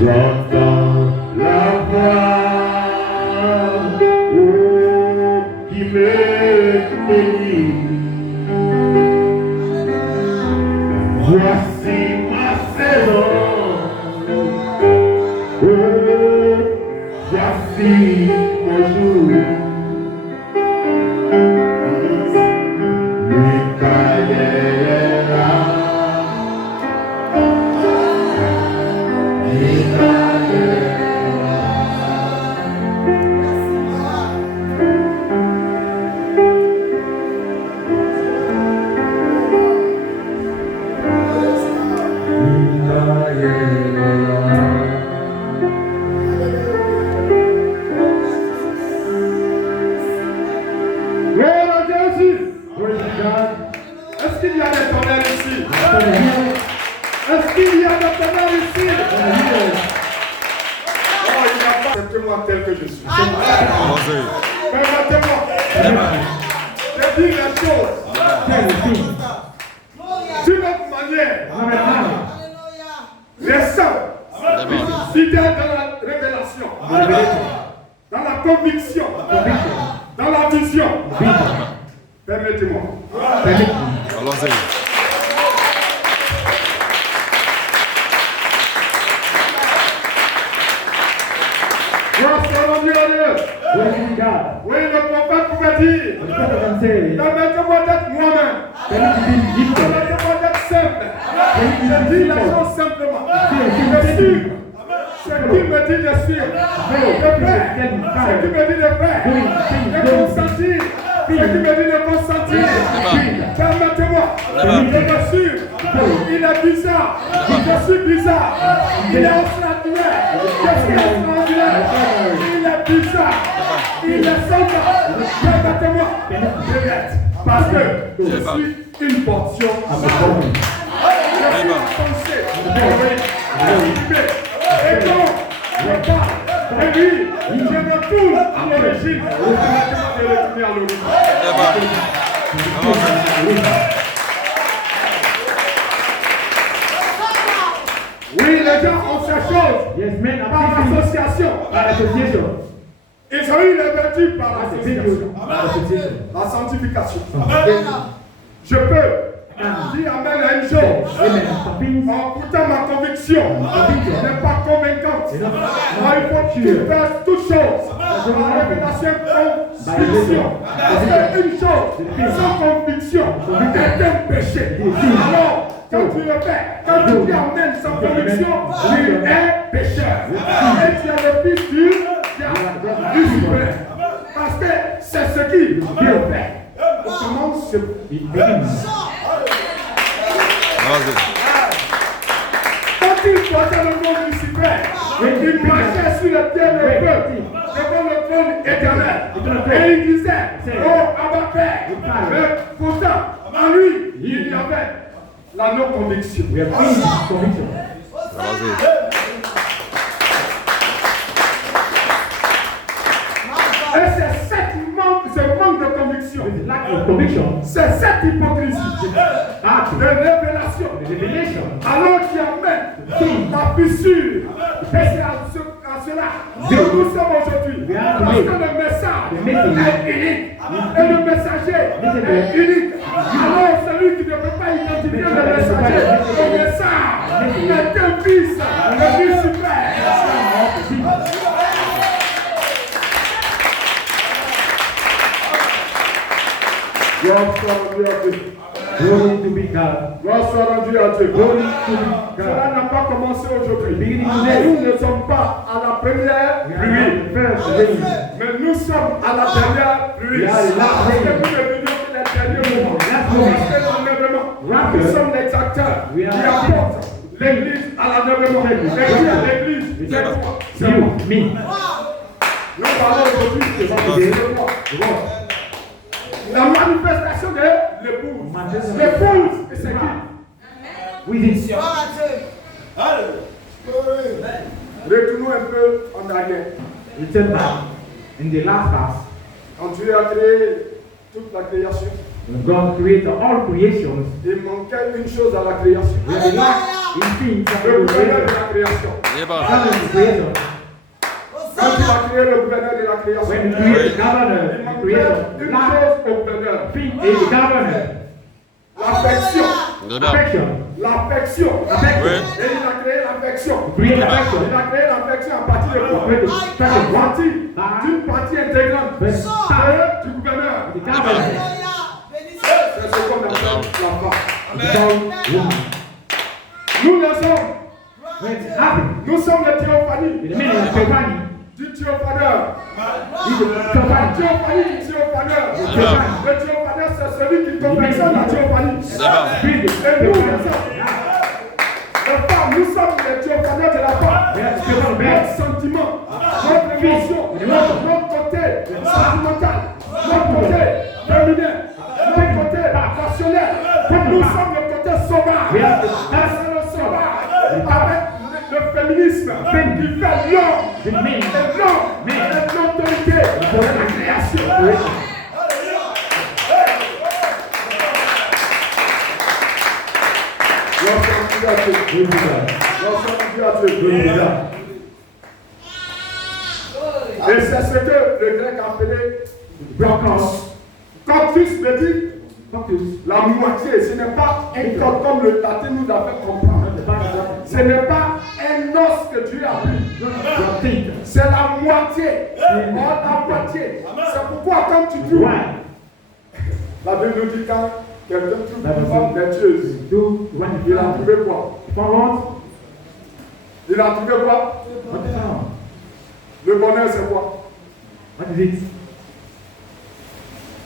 J'entends la voix qui me bénit. Voici ma saison. Voici mon jour. Est-ce qu'il y a des tonnerres ici? Est-ce qu'il y a des tonnerres ici? Oh, il n'y a pas acceptez-moi tel que je suis. Permettez-moi. Je dis les choses d'une autre manière. Les saints, fidèles dans la révélation, dans la conviction, dans la vision. Permettez-moi. Allons-y. Oui, le prophète pouvait dire, permettez-moi d'être moi-même. Permettez-moi d'être simple. Je dis la chose simplement. Je suis. Ce qui me dit de suivre. Je fais. Ce qui me dit de faire. De consentir. Ce qui me dit de consentir. Permettez-moi. Je me suis. Il est bizarre. Je suis bizarre. Il est extraordinaire. Je suis extraordinaire. Il est bizarre. Il est sympa. Permettez-moi. Je l'être. Parce que je suis une portion à ma vie. Je suis pensé. Et donc, je parle. Et lui, je me tourne à l'origine. Permettez-moi de retourner à l'origine. Oui, les gens ont ces choses par association. Ils ont eu les vertus par association. La sanctification. Je peux dire amen à une chose. En écoutant ma conviction n'est pas convaincante. Moi, il faut que tu fasses toutes choses. La révélation conviction. Parce qu'une chose sans conviction est un péché. Alors, quand tu le fais, quand tu t'y emmènes sans conviction, tu es pécheur. Et tu es le fils du suprême. Parce que c'est ce qui Dieu fait. Comment se quand il portait le nom du suprême, il marchait sur le terre de feu devant le trône éternel. Et il disait, oh Abba Père, mais pourtant, en lui, il y avait la non-conviction. Et c'est ce manque de conviction, c'est cette hypocrisie de révélation, alors qui amène la fissure. Et c'est à cela que nous sommes aujourd'hui. Parce que le message est unique. Et le messager est unique. Alors celui qui ne peut pas identifier le messager, le message est un fils, le fils suprême. Gloire soit rendue à Dieu. Glory to be God. Gloire soit rendue à Dieu. Glory to be God. Cela n'a pas commencé aujourd'hui. Nous ne sommes pas à la première pluie. Mais nous sommes à la dernière pluie. Parce que nous devons que les derniers moments. Parce que l'enlèvement, nous sommes les acteurs qui apportent l'église à l'enlèvement. Et qui est l'église? C'est moi. Nous parlons aujourd'hui de moi. La manifestation de l'épouse. L'épouse, et c'est qui? Oui, retournons un peu en arrière. Return back in the last verse. Quand tu as créé toute la création. God created all creations. Il manquait une chose à la création. There is lack in things that Le were gouverneur de created. la création. God is the creator. Quand il a créé le gouverneur de la création, When he created the il governor, the manquait creator, une lack chose au gouverneur. thing is the governor. L'affection. Affection. L'affection. Affection. Et il a créé l'affection. Create affection. Il a créé l'affection à partir de quoi? Create À affection. partir d'une partie intégrante du gouverneur. The governor. C'est ce qu'on appelle la femme. The woman. Nous les hommes, When it's happened, nous sommes les théophanies the meaning of Giovanni du théophaneur. is the La Giovanni. théophanie du théophaneur. Giovanni. Le théophaneur, c'est celui qui confectionne la théophanie. Et nous, les hommes, les femmes, nous sommes les théophaneurs de la femme. Notre sentiment, notre émotion, notre côté sentimental, notre côté féminin, notre côté rationnel. Nous sommes le côté sauvage. C'est le sauvage avec le féminisme qui fait l'homme. Et l'homme est l'autorité de la création. Et c'est ce que le grec appelait Brokos. Coctus veut dire la moitié. Ce n'est pas un corps comme le latin nous a fait comprendre. Ce n'est pas un os que Dieu a pris. C'est la moitié. La moitié. C'est pourquoi quand tu dis, la Bible nous dit quand quelqu'un trouve une femme vertueuse, il a trouvé quoi? Il a trouvé quoi? Le bonheur c'est quoi?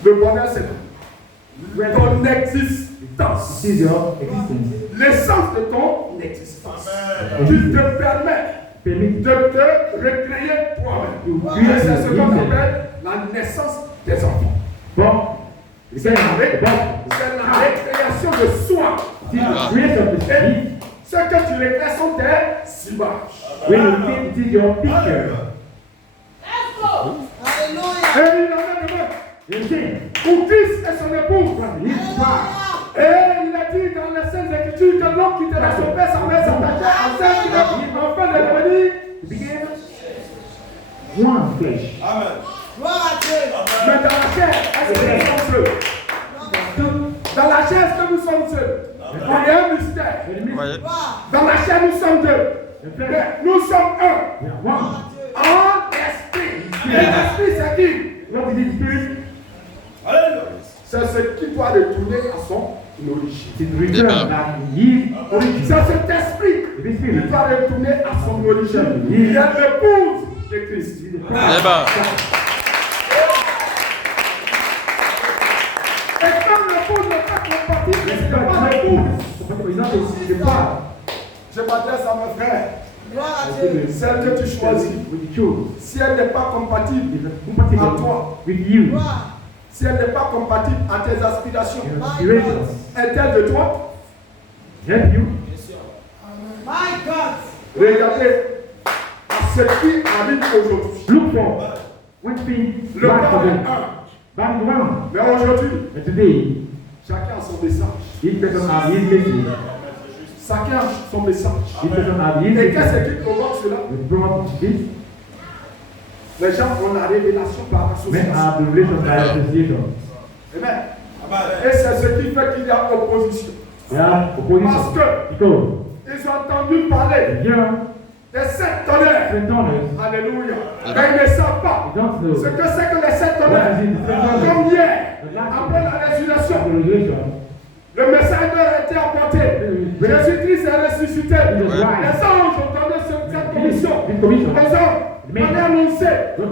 Le bonheur c'est ton existence. L'essence de ton existence. Qui te permet de te recréer toi-même. C'est ce qu'on appelle la naissance des enfants. C'est la récréation de soi. Et ce que tu recrées sont tes images. When you think it is your picture, Et il en est de même you think, pour Christ et son épouse. his wife, Et il a dit dans les Saintes Écritures que l'homme qui était son père, sa mère, s'attachait à celle qui est en train de devenir. became one flesh. Mais dans la chair, est-ce que nous sommes seuls? Dans la chair, est-ce que nous sommes seuls? Il y a un mystère. Dans la chair, nous sommes deux. Mais nous sommes un. We are one. En esprit. Et l'esprit, c'est qui? What is the spirit? C'est ce qui doit retourner à son origine. It is return that his origin. C'est cet esprit This qui spirit doit retourner à son origine. Il est l'épouse de Christ. is the Et quand l'épouse n'est pas compatible, ce n'est pas l'épouse. Je m'adresse à mes frères. Celle que tu choisis, with you, si elle n'est pas compatible compatible à toi, with you, si elle n'est pas compatible à tes aspirations, your aspirations, est-elle de toi? help you. Regardez à ce qui arrive aujourd'hui. Look for when things Le right for corps est them. un. That is one. Mais aujourd'hui, And today, chacun a son message. each person has his message. Chacun a son message. Each person has his Et qu'est-ce message. qui provoque cela? We brought this. Les gens ont la révélation par Men association. have the relation by association. Amen. Et c'est ce qui fait qu'il y a opposition. They are Parce opposition. que Because ils ont entendu parler here, des sept tonnerres. the tongues, Alléluia. Mais ils ne savent pas they don't know ce que c'est que les sept what tonnerres. is it, the tongues, Comme hier, après la résurrection, the relation. le message leur a été apporté. Jésus-Christ est ressuscité. Les anges ont donné cette commission. This commission. Les hommes, on a annoncé que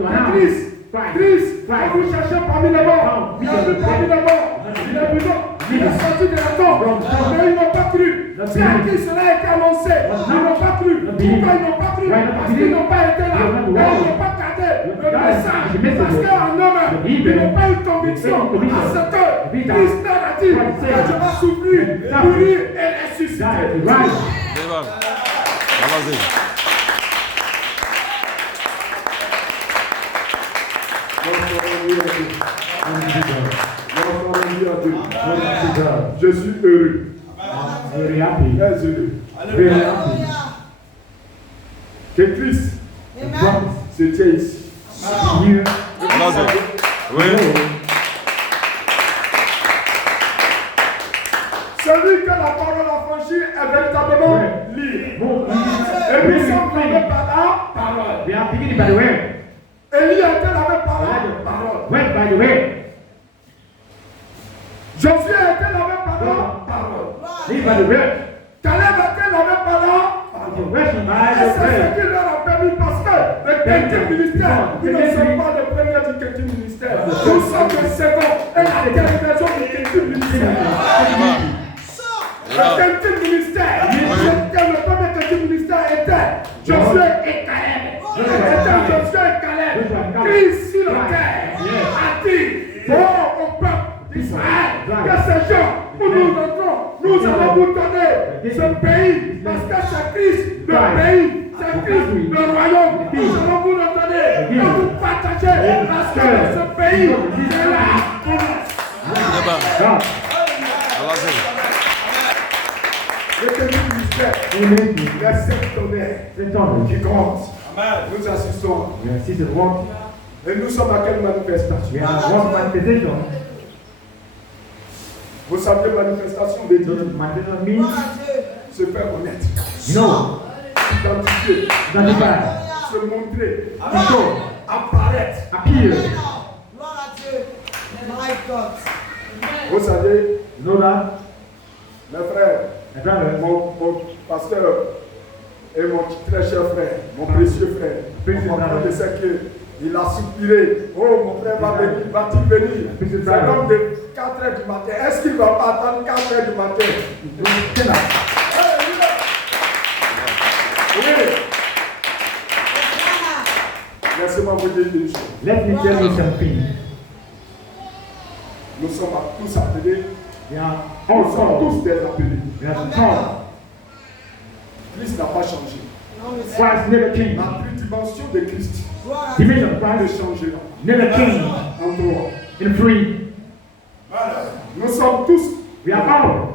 Christ, quand vous cherchez parmi les morts, il est venu parmi les morts. Il est venu, il est sorti de la tombe. Mais ils n'ont pas cru. C'est à qui cela a été annoncé. Ils n'ont pas cru. Pourquoi ils n'ont pas cru? Parce qu'ils n'ont pas été là. Et ils n'ont pas gardé le message. Parce qu'en eux-mêmes, ils n'ont pas eu conviction à cette heure. Christ leur a dit que je vais souffrir, mourir et ressusciter. Gloire à Dieu. Glory to God. Je suis heureux. I'm very happy. Très heureux. Very happy. Que Christ Promise. se tient ici. Here. Allons-y. Oui. Celui que la parole a franchi est véritablement libre. Move. Et nous sommes lavés par la parole. We are beginning by the way. Élie a été lavé par la parole. Went by the way. Josué a été lavé par la parole. Live by the way. Caleb a été lavé par la parole. Worship by Et the c'est way. ce qui leur a permis parce que le quinquième ministère, nous ne sommes pas le premier du quinquième ministère. Nous sommes le second et la terminaison du quinquième ministère. Le quinquième ministère, le premier quinquième ministère était Josué et Caleb. Était Josué et Caleb. Christ sur la terre a dit au peuple d'Israël que ces gens où nous entrons, nous allons vous donner ce pays parce que c'est Christ le pays, c'est Christ le royaume. Nous allons vous le donner et vous partager parce que ce pays est là. God. Allons-y. Le quinquième ministère, Amen. les sept tonnerres Let's honor. qui comptent. Nous assistons. We are seated one. Et nous sommes à quelle manifestation? We are one manifestation. Vous savez, manifestation veut So the dire manifestation means, se faire connaître, no, identifier, identify, se montrer, to show, apparaître. appear. Vous savez, You know that? mes frères, My brother, mon pasteur et mon très cher frère, mon précieux frère, mon frère de ce qu'il a soupiré. Oh, mon frère va venir, va-t-il venir? C'est l'homme de 4 h du matin. Est-ce qu'il ne va pas attendre 4 h du matin? Oui. Laissez-moi vous dire une chose. let me tell you something. Nous sommes tous appelés. We are Nous all sommes called. tous des appelés. We are called. Christ n'a pas changé. Christ never changed. La tridimension de Christ Dimension of ne Christ changera. never changed. En toi. In free. Nous sommes tous. We are all.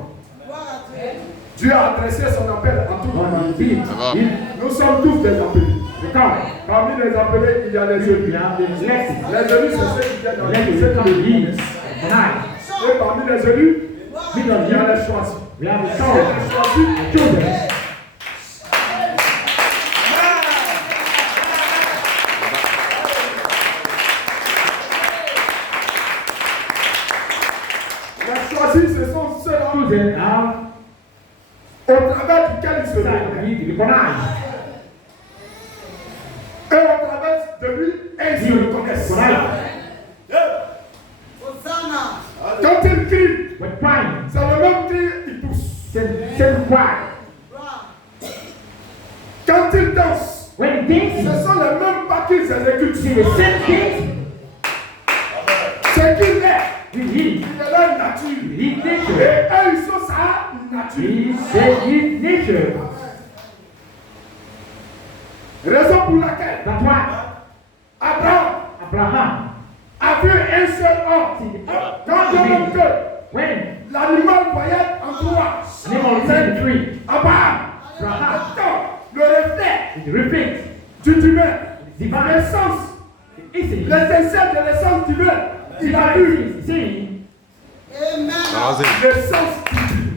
Dieu a adressé son appel à toute On l'humanité. va. Nous sommes tous des appelés. The call. Parmi les appelés, il y a les We élus. are the elected. Les élus, c'est ceux qui viennent dans Elected les will come to élus. lead and I. Et parmi les élus, We il don't y a hear. les choisis. We are the Et called. les choisis, The children. les choisis, ce sont ceux-là Children are au travers duquel ils se recognized. et au travers de lui, et ils se reconnaissent. Quand il crie, When crying, c'est le même cri, il pousse. send cry. Quand il danse, When he ce dances, sont les mêmes pas qu'ils exécutent. see the same things Ce qu'il est, we need. il est leur nature. His Et nature. eux, ils sont sa nature. He said his nature. Raison pour laquelle That's why Abraham Abraham, a vu un seul homme. Quand on dit que when l'animal voyait en toi, animal was in the tree, Abraham, Abraham, attends, le reflet it reflects du divin, divine l'essence, essence. l'étincelle de l'essence divine, il a vu Seeing Allons-y. l'essence divine.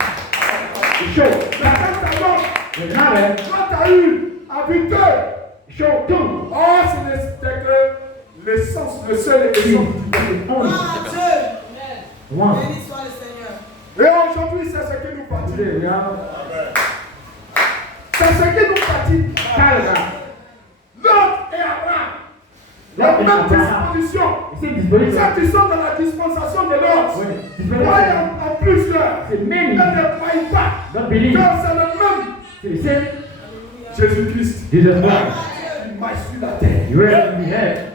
the show. Mais quand d'abord, When another quand tu as eu à vu deux, show too. oh, c'était que l'essence, le seul essence divine. Only one. Et aujourd'hui, c'est ce qui nous fatigue. Today we are C'est ce qui nous fatigue. Calvary. Lot et Abraham. La Lot et même Abraham. disposition. You see this very Ceux qui sont dans la dispensation de l'autre. Croyez en plusieurs. C'est Ne many croyez pas. don't believe. Car c'est le même. C'est the same Jésus-Christ. Jesus Christ. Il marche sur la terre. You were in the head.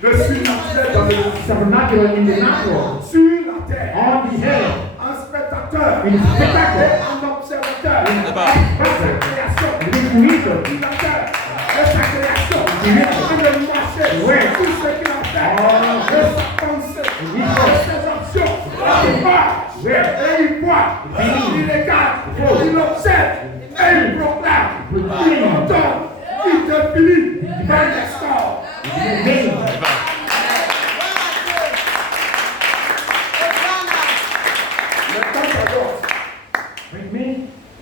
Le surnaturel dans le Supernatural in the natural. sur la terre. On the head. En spectateur. In the Et spectacle. en observateur. In De the sa création. in the creator. Il a fait de sa création. Et de marcher. Ouais. Tout ce qu'il a fait. De sa pensée. De ses actions. Et il voit, il regarde, il observe, et il proclame. Il entend, il définit, il restaure.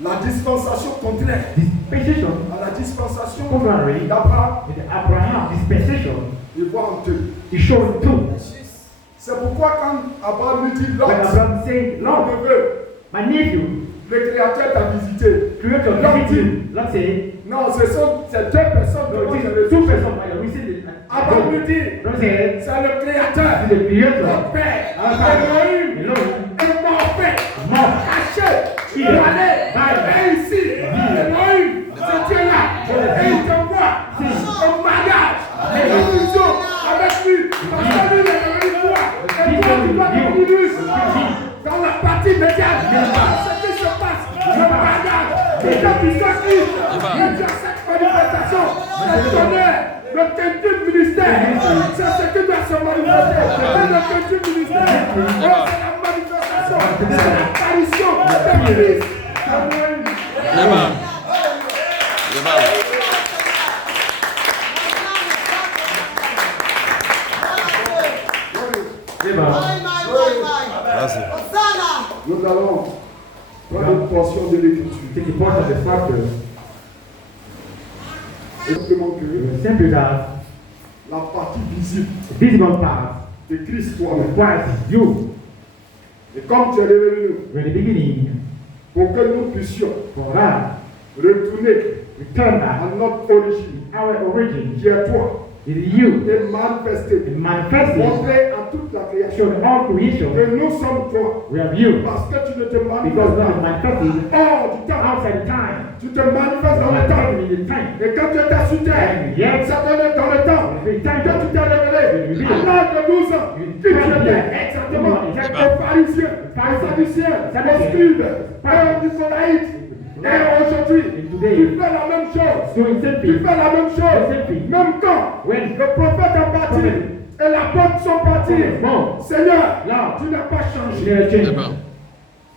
La dispensation contraire Dispensation. à la dispensation Contrary. d'Abraham, The Abraham dispensation. il voit en deux. He showed two. C'est pourquoi quand Abraham lui dit, Lot, When Abraham said, mon Lord, neveu, my nephew, le Créateur t'a visité. creator Lord visit dit, you. Lord said, non, ce sont ces deux personnes no, que moi it j'ai is reçues. two persons by the reason Abraham lui dit, Lord said, c'est le Créateur, to the creator, le Père, our Father, Elohim, alone, et mon Père, more, caché, il est allé, et ici, Elohim, ce Dieu-là, et il te voit, au mariage, et la mission avec lui, parce que lui, il est devenu toi, et toi, tu dois devenir lui. Dans la partie médiane, ce qui se passe, le mariage, et quand tu sois qui, et tu as cette manifestation, cette tonnerre, le quintuple ministère, c'est ce qui doit se manifester. Et le quintuple ministère, c'est la manifestation, c'est l'apparition de Christ. Amen. Amen. Merci. Nous allons prendre une portion de l'écriture. take a part of the scripture. Et simplement que Simply that la partie visible the visible part de Christ toi-même. requires you, Et comme tu es revenu from the beginning, pour que nous puissions for that, retourner return à back, notre origine, our origin qui est toi, is you, et manifester, and manifested, montrer à toute la création show all creation, que nous sommes toi. we have you, Parce que tu ne te because manifestes God is pas manifested hors du temps. outside the time, Tu te manifestes dans le temps. manifested in the time. Et quand tu étais sur terre, Yes. ça donnait dans le temps. The time Quand tu t'es révélé, à l'âge de 12 ans, qui tu étais exactement les pharisiens, les sadduciens, les scribes, les nicolaïtes. Et aujourd'hui, tu fais la même chose. Doing Tu something, fais la même chose. Même quand when le prophète est parti et l'apôtre sont partis, Bon. Seigneur, Lord, tu n'as pas changé. you are changing. Amen.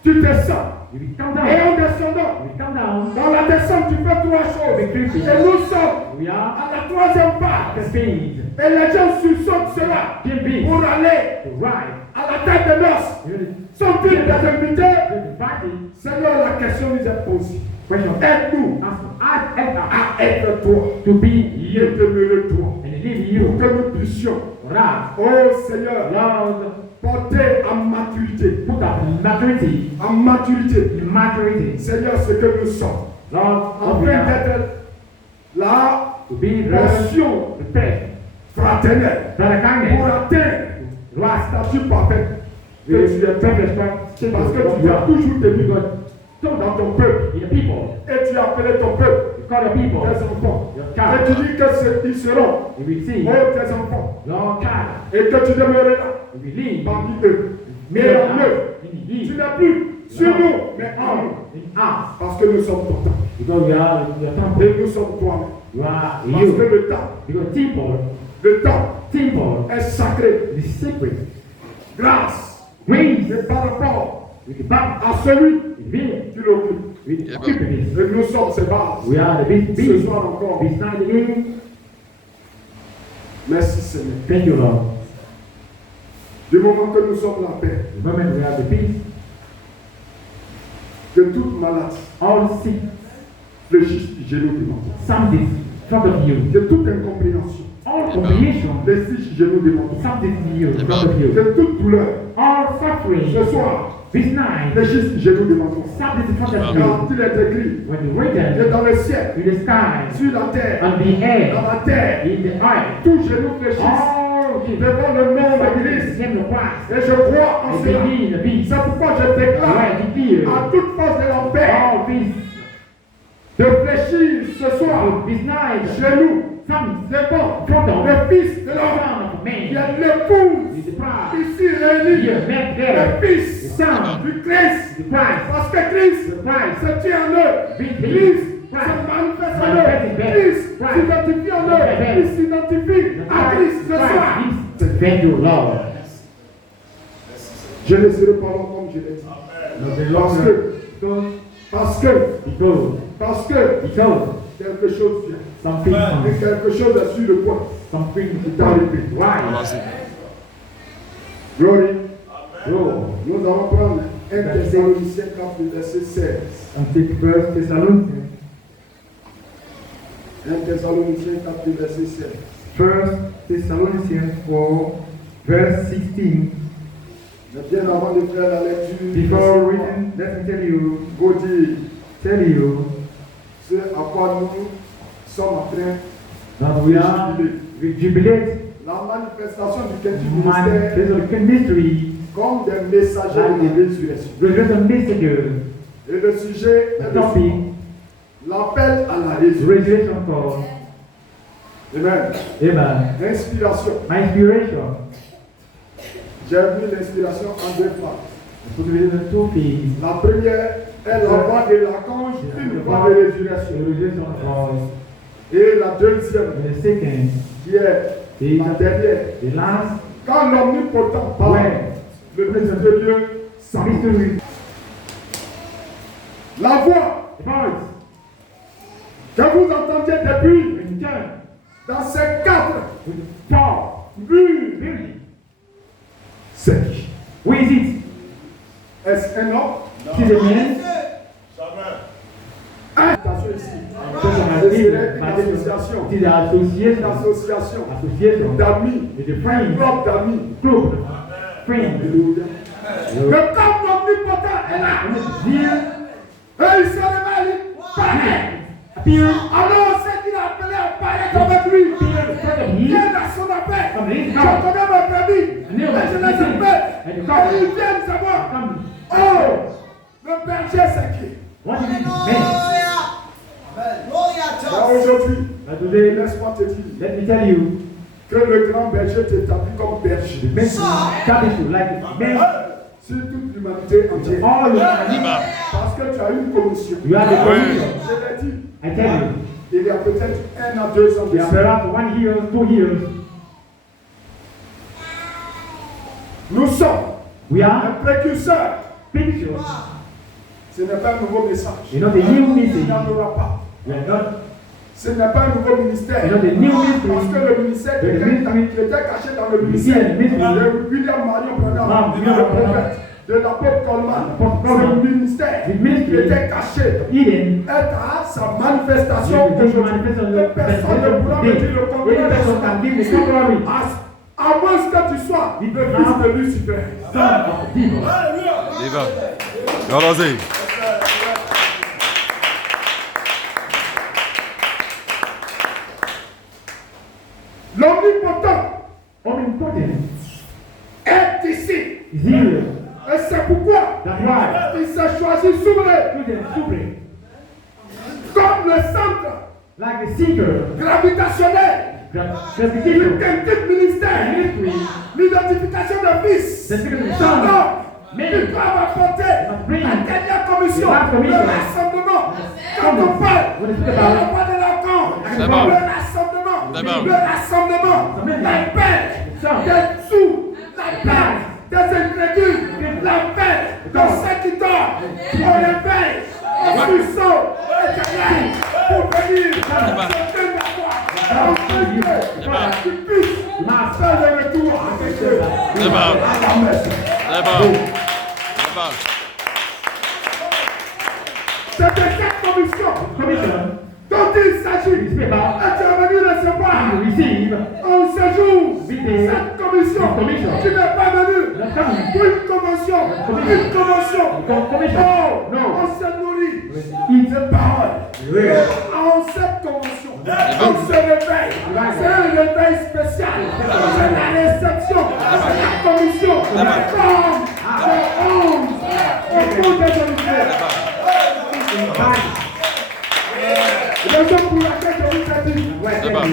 Tu descends. You come Et down, en descendant, you come down, dans la descente, tu fais trois choses. Et nous sommes we are à la troisième part. the speed, Et les gens sursautent cela give me pour aller to ride, à la tête de noces. Sont-ils des invités? the party, Seigneur, la question nous est posée. question, Aide-nous ask à être toi to be et you, demeurer toi. and leave Pour you, que nous puissions, right, oh Seigneur, Lord, porter à maturité. put up maturity, À maturité. maturity, Seigneur, ce que nous sommes. Lord, Afin we are d'être la to be the portion best, fraternelle brother pour kindness, atteindre la statue parfaite que tu es perfect Parce que you tu are as toujours tenu God dans ton peuple. in the people, Et tu as appelé ton peuple you call the people, tes enfants. your Et child, tu dis que ils seront you will see, oh, tes enfants. your child, Et que tu demeureras you will live, parmi eux. Mais en eux, in tu the n'es plus sur nous, mais en nous. in us, Parce que nous sommes ton temps. because we are your temple, Et nous sommes toi-même. you are Parce que you, le temps because temple est sacré. is secret, Grâce. grace, Mais par rapport with the back, à celui with him, qui l'occupe. with Yeah, occupies, Et nous sommes ses bases. we are the big Ce beast, soir encore. beside him, Merci Seigneur. thank you Lord, Du moment que nous sommes la paix, the moment we have the peace, que toute maladie all sick, fléchisse du genou du menton. something in front of you, Que toute incompréhension all comprehension, fléchisse du genou du menton. something in you, in front of you, Que toute douleur all suffering, ce soir this night, fléchisse du genou du menton. something in front of Car you, il est écrit when you que written dans le ciel, in the sky, sur la terre, on the dans air, la terre, in the earth, tout genou fléchisse all devant le nom de Christ. the name of Christ, Et je crois en and cela. believe the peace, C'est pourquoi je déclare right, the fear, à toute force de l'enfer all peace, de fléchir ce soir. this night, Genou, some devant front of le fils de l'homme. son of Il y man, a l'épouse is the pride, ici réunie. here, met Le there, the fils son, du Christ. the Christ, Parce que Christ the Christ, se tient en eux. Christ se manifeste en eux. Christ s'identifie en eux. Il s'identifie à Christ ce soir. thank you Lord, Je ne serai pas long comme je l'ai dit. Parce que quelque chose vient. Et quelque chose est sur le point. D'arriver. Glory. Nous allons prendre 1 Thessaloniciens 4, verset 16. 1 Thessalonians. 1 Thessaloniciens 4, verset 16. 1 Thessalonians 4, verse 16. Mais bien avant de faire la lecture, Before reading, let me tell you ce à quoi nous sommes en train that we are we jubilate la manifestation du Kenji manifestation mystery comme des messagers de résurrection. resurrection messenger. Et le sujet est The topic, l'appel à la résurrection. resurrection call. Amen. Amen. Inspiration. My inspiration. J'ai vu l'inspiration en deux phases. Put it in the two things. La première est la voix de l'archange, une voix de The résurrection. resurrection voice. Et la deuxième, And the second qui est la dernière, the last quand l'omnipotent parle, when le mystérieux s'en mystery La voix voice que vous entendiez depuis in turn dans ces 4 with power murs, really. c'est qui? Who is it? Est-ce un homme? It is a man. Attention ici. Person has Ce been, serait une but association. it is an association. Association D'amis. with the Un friends. club d'amis. Group. Friends. Alléluia. Mais comme l'omnipotent est là, Here. et il se réveille, il paraît. Appear. Alors c'est qu'il a appelé à paraître avec lui. Appear in front of him. Viens à son appel. Come in. Je connais mes brebis. I know Et my je les listen. appelle. And you Et come. ils viennent savoir. Come. Oh, le berger c'est qui? What is it? Man. Là aujourd'hui, But today, laisse-moi te dire let me tell you, que le grand berger t'établit comme berger men establish you like men. sur toute l'humanité entière. All humanity. Parce que tu as une commission. You have a commission. Je l'ai dit, I tell you, il y a peut-être 1 à 2 ans de we are ça. around for 1 year, 2 years. Nous sommes We are un précurseur. pictures. Ce n'est pas un nouveau message. You're not a new Il n'y message. en aura pas. We are not. Ce n'est pas un nouveau ministère. You're not a new Parce mystery. que le ministère qui était caché dans le ministère de William Marion Branham, le prophète, de l'apôtre Coleman, c'est le ministère qui était caché. Eden. Est à sa manifestation aujourd'hui. Et personne ne pourra me dire le contraire. À moins que tu sois le fils de Lucifer. Son of devil. Diva. Allons-y. L'omnipotent Omnipotent est ici. is here. Et c'est pourquoi That's why. il s'est choisi souverain To the supreme. comme le centre Like a seeker. gravitationnel du Gravitation. quintuple ministère. Mystery. L'identification de fils. The secret of the Non, son. ils doivent apporter la dernière commission, The last commission. le rassemblement. Quand on parle, on ne parle pas de la camp, C'est bon. le rassemblement, C'est bon. le rassemblement, l'appel des sous, l'appel des incrédules, l'appel de ceux qui dorment, au réveil, au sursaut éternel, pour venir sauter ma voix, pour que tu puisses faire le retour avec eux. C'est bon. Amen. C'est bon. C'est bon. C'est de cette commission dont il s'agit. Et tu es venu recevoir You receive. en ce jour Cette cette commission. commission. Tu n'es pas venu pour une convention. Une convention. Commission. Oh, No. on s'est nourri Eat. de paroles. Yeah. En cette convention, on se réveille. C'est un réveil spécial. C'est la réception. C'est la commission. Comme de 11 autour des oliviers. Raison pour laquelle je vous ai dit, C'est bon.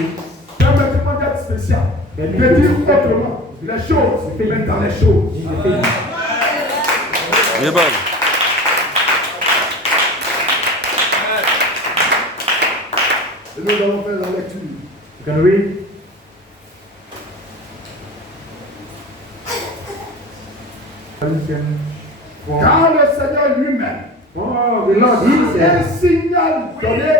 permettez-moi d'être spécial, de dire autrement les choses, mais dans les choses. C'est bon. Et nous allons faire la lecture. You can read. Car le Seigneur lui-même For the Lord un himself signal donné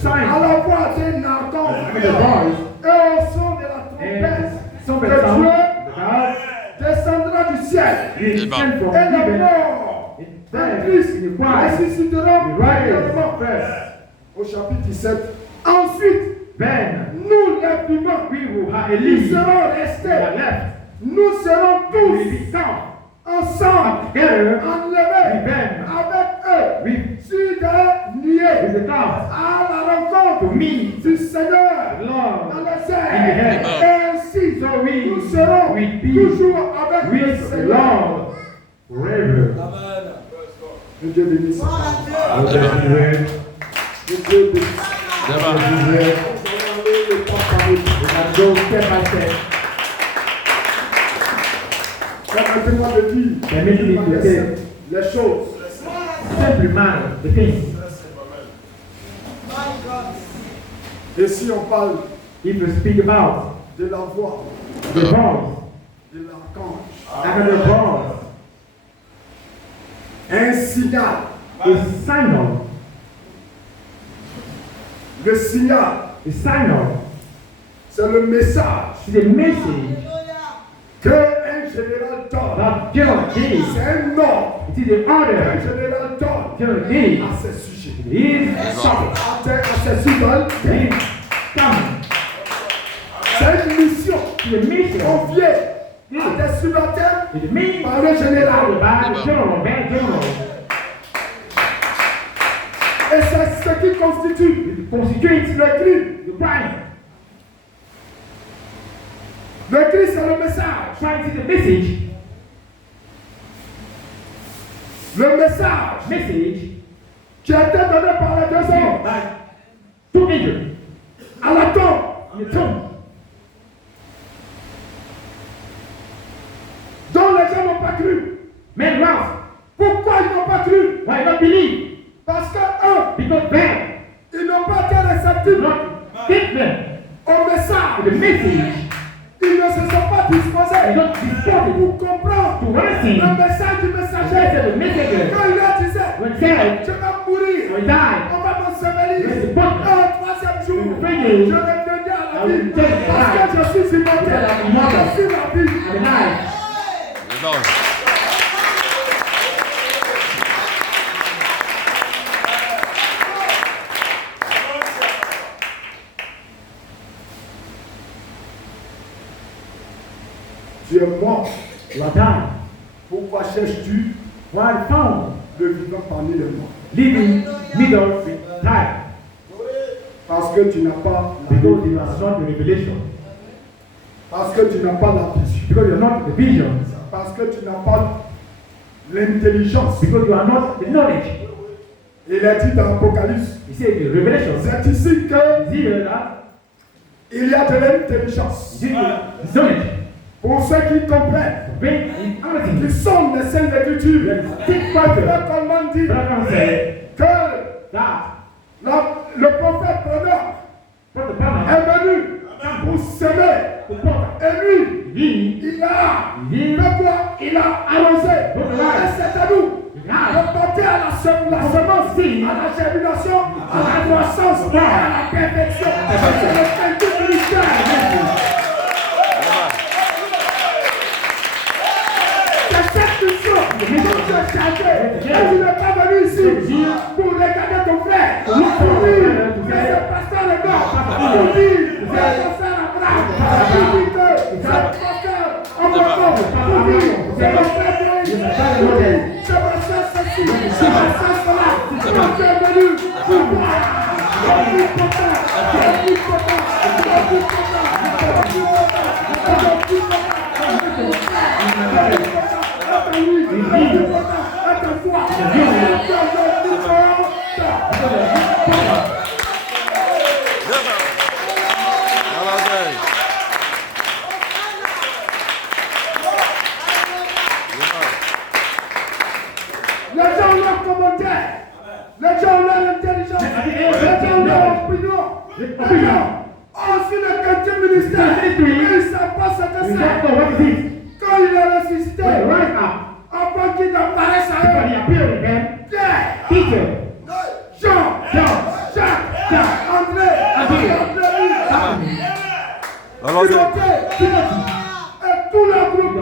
sign à la voix d'un archange with the voice et au son de la trompette and trumpet que sound, Dieu the God descendra du ciel will descend from et les heaven. morts In en death, Christ in the quiet, ressusciteront the premièrement. rise first. Au chapitre 17. Ensuite, Then nous les vivants, we who are nous elite serons are restés, left. nous serons We will tous be found ensemble, together enlevés Amen. avec eux with sur des nuées the clouds à la rencontre to meet du Seigneur the dans Lord. les In airs. the Et ainsi, So we nous serons will be toujours avec le with the Seigneur. Lord forever. Que Dieu bénisse. Oh, bless you, Lord. Que Dieu bénisse. Never. Bless you, Lord. On va aller le pas par le pas. We can go step by step. Permettez-moi de dire Permettez-moi de dire les choses. simple manner, the things. Et si on parle If you speak about de la voix the voice, de l'archange, after the voice, un signal, a signal, le signal, the signal c'est le message is a message que un général donne. that John gave. C'est un ordre It is an qu'un order général donne John gave. à ses sujets. It is something. À ses sujets, It is coming. c'est une mission It is a mission. confiée à des subalternes It means par le général. by the general, by general. Et c'est ce qui constitue It constitutes le cri. the crime. Le cri, c'est le message. Crime is the message. Le message Message qui a été donné par les deux hommes by two angels à la tombe. in the tomb. Dont les gens n'ont pas cru. Men rise. Pourquoi ils n'ont pas cru? Why not believe? Parce que eux, Because them ils n'ont pas été réceptifs not take them au message. the message. Ils ne se sont pas They disposés don't disturb pour comprendre to receive le message du the messager. messenger. Quand il leur disait, When said, je vais mourir, when die, on va m'ensevelir. Yes, Et but- au troisième jour, When je finish, reviendrai à la I will vie. take the Parce life. que je suis immortel. Because I'm immortal. Je suis la vie. and the night. Never. Tu es mort. You are dying. Pourquoi cherches-tu Why found le vivant parmi les morts? living middle with time? Parce que tu n'as pas la Because you vie. are not the revelation. Parce que tu n'as pas la vision. Because you are not the vision. Parce que tu n'as pas l'intelligence. Because you are not the knowledge. Il est dit dans l'Apocalypse, He said the revelation. c'est ici que Is here that il y a de l'intelligence. is the knowledge. Pour ceux qui comprennent, Bring in qui everything. sont des saints d'écriture, Take parce further. que comment dit Abraham said que that le prophète Branham for the banner est venu pour s'aimer. to put Et lui, he il a he fait quoi? Il a arrosé. Et c'est à nous de porter à la semence, à la germination, à la croissance, à la perfection. C'est le fait du ministère. C'est cette mission dont tu es chargé. Et tu n'es pas venu ici pour regarder ton frère, pour dire que c'est pasteur le gars, pour dire que c'est pasteur Abraham, pour dire que c'est pasteur Abraham, pour dire que c'est pasteur Moïse, pour dire que c'est pasteur ceci, c'est pasteur cela. Quand tu es venu pour voir le plus important, le plus important, le plus important, le plus important, le plus important. Les gens ont leur commentaire, les gens ont leur intelligence, les gens ont leur opinion, les gens ont aussi le quatrième ministère, ils ne savent pas ce que we c'est. don't know what it is. Quand il est ressuscité, When he rise up, avant eux. Pierre, Jean, Jacques, André, Timothée, et tout le groupe.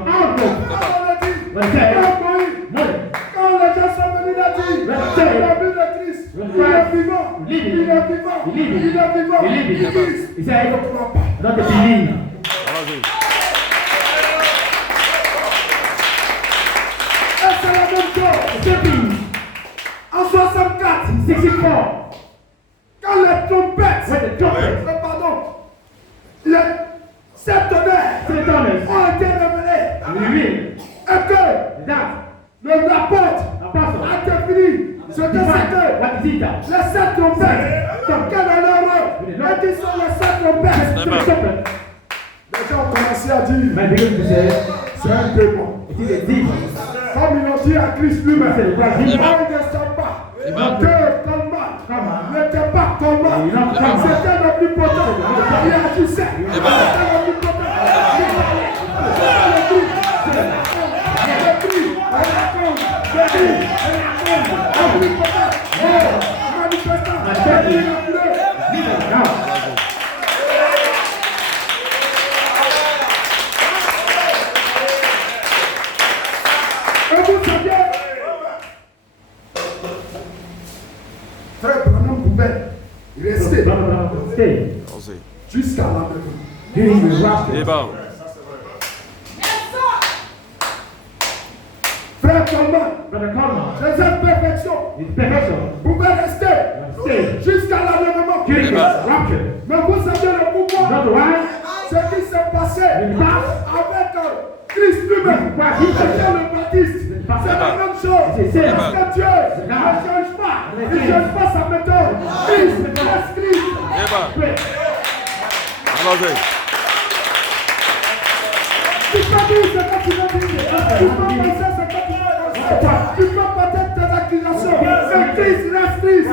Quand les gens sont venus là dire, il a vu le Christ, il est vivant, il est vivant, il disent, ne crois pas. Et c'est la même chose. En 64, quand les trompettes, les sept tonnerres ont été révélés, et que le rapport a été fini. C'était les sept trompettes, quel est leur rôle? Et qui sont les sept trompettes? Les gens ont commencé à dire, c'est un démon. Comme ils l'ont dit à Christ lui-même, il ne descend pas. Que Colman n'était pas Colman. C'était le plus potent. Il agissait. C'était le plus potent. Frère Branham pouvait rester jusqu'à l'avènement. Frère Coleman, c'est cette perfection. Pouvait rester jusqu'à l'avènement. Mais vous savez le pourquoi? Ce qui s'est passé avec Christ lui-même. C'était le baptiste. C'est la même chose. Parce que Dieu ne change pas. Il ne change pas sa méthode. Christ reste Christ. Tu peux dire ce que tu veux dire. Tu peux penser ce que tu veux penser. Tu peux peut-être tes accusations. Mais Christ reste Christ.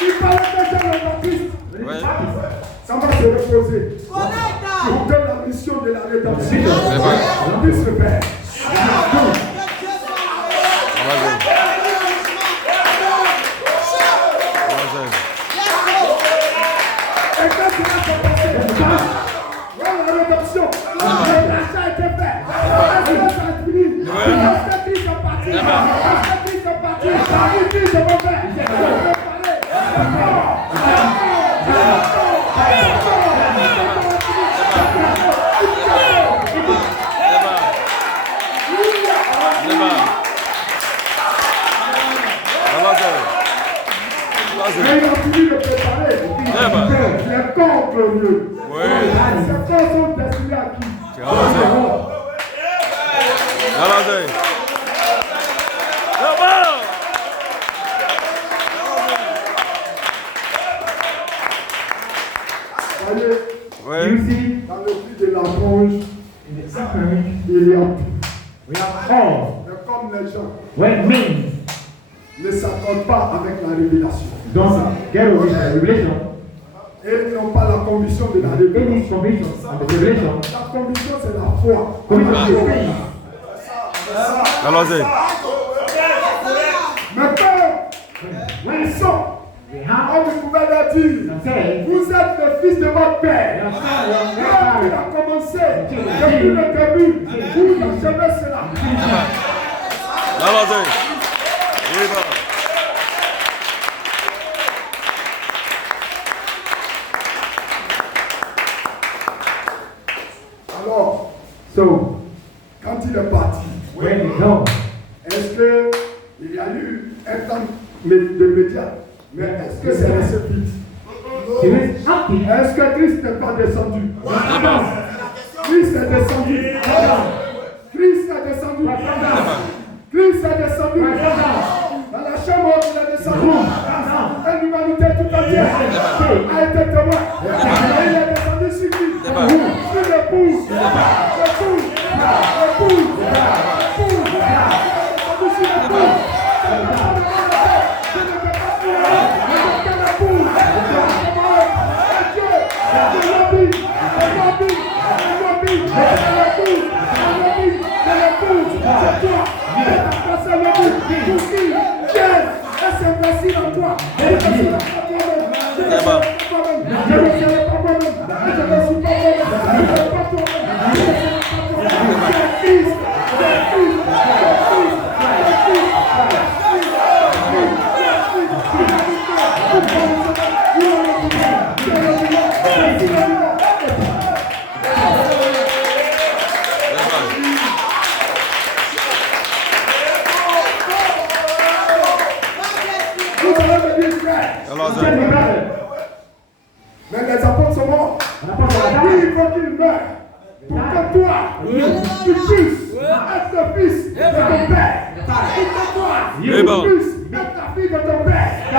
Il parlait déjà le baptiste. Ça va se reposer. Pour que la mission de la rédemption puisse se faire. Et quand cela s'est passé, la rédemption, le rachat a été fait. Est-ce que ça a fini? Est-ce que Christ est parti? Est-ce que Christ est parti? Il dit, je me vais. Je vais parler. Mais il a fini de préparer. Les corps glorieux. Ces corps sont destinés à qui? Voyez, dans le fil de la tronche, il y a tout. Mais comme les gens ne s'accordent pas avec la révélation, et ils n'ont pas la conviction de la révélation. La conviction, c'est la foi. Mais quand ils sont, on pouvait leur dire, vous êtes le fils de votre père. Quand il a commencé, depuis le début, vous achevez cela. Alors, quand il est parti, est-ce qu'il y a eu un temps de médias? Mais est-ce que c'est resté vite? Est-ce que Christ n'est pas descendu? Christ est descendu. Christ est descendu. Christ est descendu. Dans la chambre où il est descendu, l'humanité tout entière a été témoin. Il est descendu sur qui? Sur l'épouse. L'épouse. L'épouse. L'épouse. Il est descendu sur l'épouse. Je ne peux pas dire. Je ne peux pas l'épouse. Mais les apôtres sont morts. Oui, il faut qu'ils meurent. Pour que toi, tu puisses être le fils de ton père. Pour que toi, tu puisses être la fille de ton père. Si on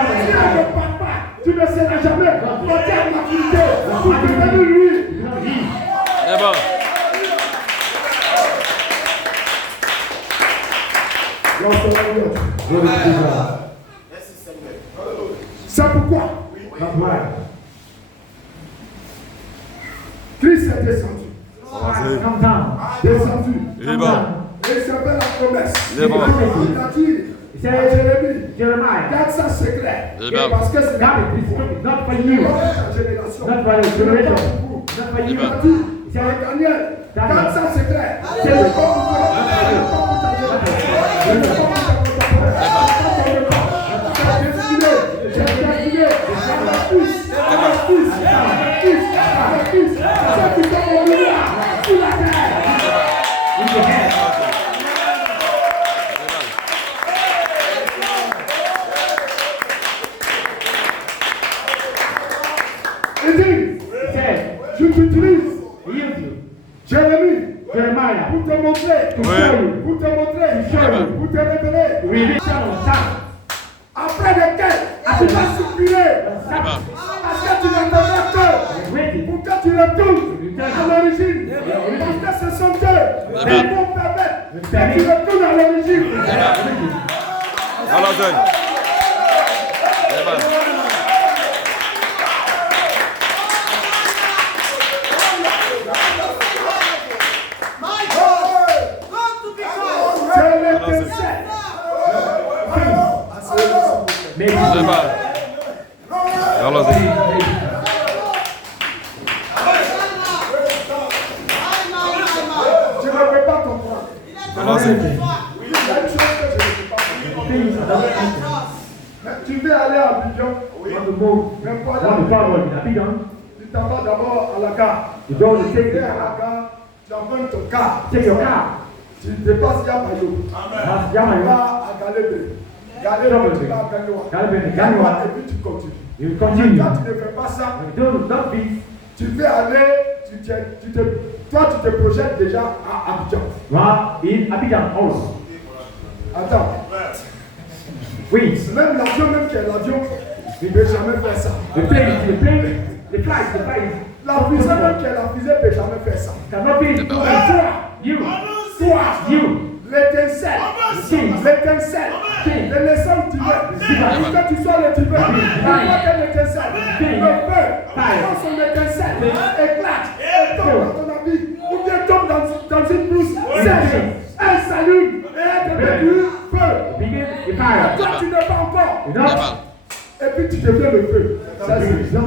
ne parle pas, tu ne seras jamais porté à maturité pour devenir lui. C'est bon. C'est pourquoi Christ est descendu. Descendu. Il est bon. Et c'est la promesse. Il est bon. Il a dit à Jérémie, garde ça secret. Il est bon. Parce que c'est Not for you. ta génération. Not for your generation. Not for Il you. a dit à Daniel, garde ça secret. C'est le corps pour toi. C'est le corps pour ta je t'utilise, Jérémie, pour te montrer, pour te révéler. Après lesquels tu vas soupirer. Parce que tu n'entendras que pour que tu retournes à l'origine. Parce que ce sont eux qui vont permettre que tu retournes à l'origine. Alors, Tu veux aller à Abidjan? Oui. Mais pour aller à Abidjan, tu t'en vas d'abord à la gare. Tu vas à la gare, tu empruntes ton car. Tu dépasses Yamayo. Tu vas à Galébé. Tu vas à Gagnoa. Et puis tu continues. Quand tu ne fais pas ça, tu veux aller, toi tu te projettes déjà à Abidjan. Attends. Oui. Même l'avion, même qui est l'avion, il ne peut jamais faire ça. La fusée même qui est la fusée ne peut jamais faire ça. L'étincelle, le naissant tu veux, pour que tu sois le tu veux, il faut que l'étincelle, le feu, quand son étincelle éclate, et tombe dans ton habit, ou bien tombe dans une blouse sèche, elle s'allume, et elle te met du feu. Toi tu n'es pas encore, et puis tu deviens le feu. Ça c'est bien.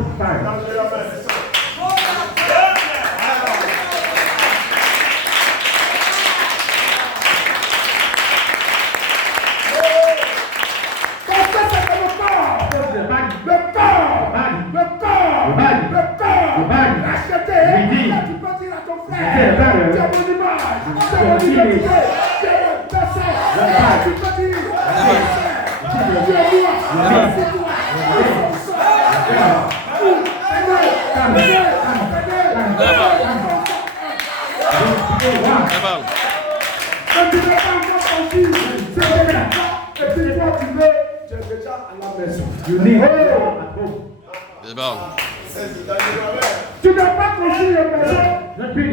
Tu n'as pas construit une maison. Et puis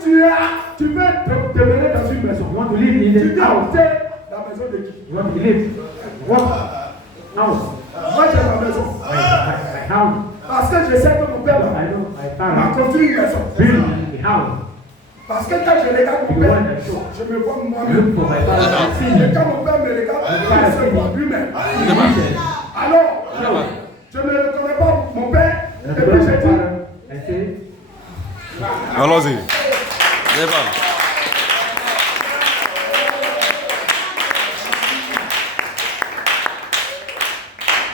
tu veux demeurer dans une maison. Tu dis la maison de qui? Moi j'ai ma maison. Parce que je sais que mon père I know my m'a father construit une maison. built a house. Parce que quand je regarde mon père, je me vois moi-même. Look for my father. Et quand mon père me regarde, il se voit lui-même. Alors, je ne reconnais pas mon père. Et puis je dis, I say, Allons-y. C'est bon.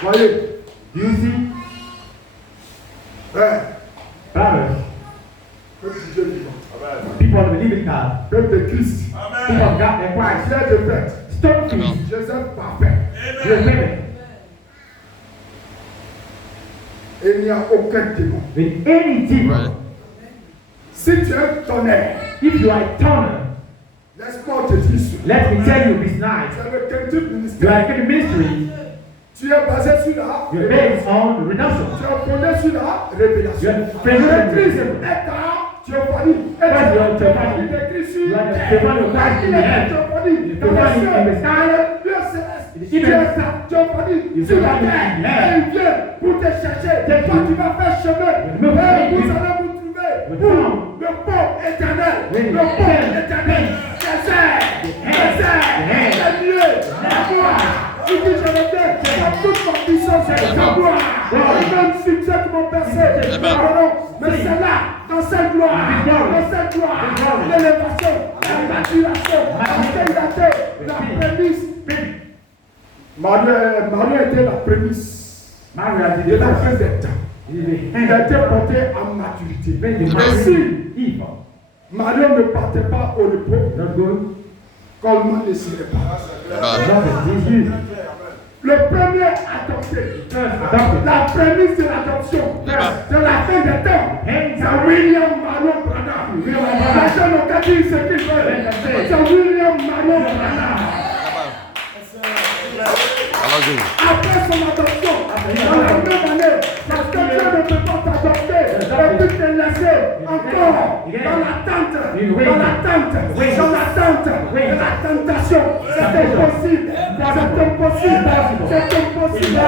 voyez, do you see, frère, brothers, peuple de Dieu vivant, people of the living God, peuple de Christ, people of God and Christ, fier de fête, stone trees, Joseph parfait. you are perfect. Et il n'y a aucun démon. With any demon, Si tu es un tonnerre, if you are a tonner, laisse-moi te dire cela. let me tell you this night, Tu es le quintuple you ministère. are in the ministry, Tu es basé sur la you are based on the Tu redemption. es fondé sur la révélation. You are based on the Christ redemption. est ta théophanie. Et Christ, tu your es theophany. il est écrit sur You are the terre. theophany of Christ in the head. Théophanie. The theophany in the sky. Dieu céleste. The Tu es image. sa théophanie You sur la theophany terre. in the Et head. il vient pour te chercher. Take Toi, you. tu vas faire chemin. You will Et find vous you. allez vous trouver You pour will le pont éternel. Oui. Le pont Yes. éternel. Désert. Désert. Yes. C'est mieux. La gloire. Tu dis, je reviens. Dans toute ma puissance, c'est la gloire. Le même succès que mon père sait. Pardon. Mais c'est là, dans cette gloire, l'élévation, la maturation, la prémisse. Marie était la prémisse Maria de la did fin it. des temps. Il a été porté à maturité. When the Ainsi, Eve, Marie ne partait pas au repos, not good, Coleman ne serait pas. not this year. Le premier adopté, Adopted. la prémisse de l'adoption, de la fin des temps, c'est William Marion Branham. Les gens n'ont qu'à dire ce qu'il veut. C'est William Marion Branham. Allons-y. Après son adoption, dans la même année, parce que Dieu ne peut pas t'adopter et puis te laisser encore dans l'attente, de la tentation. C'est impossible, c'est impossible, c'est pas possible.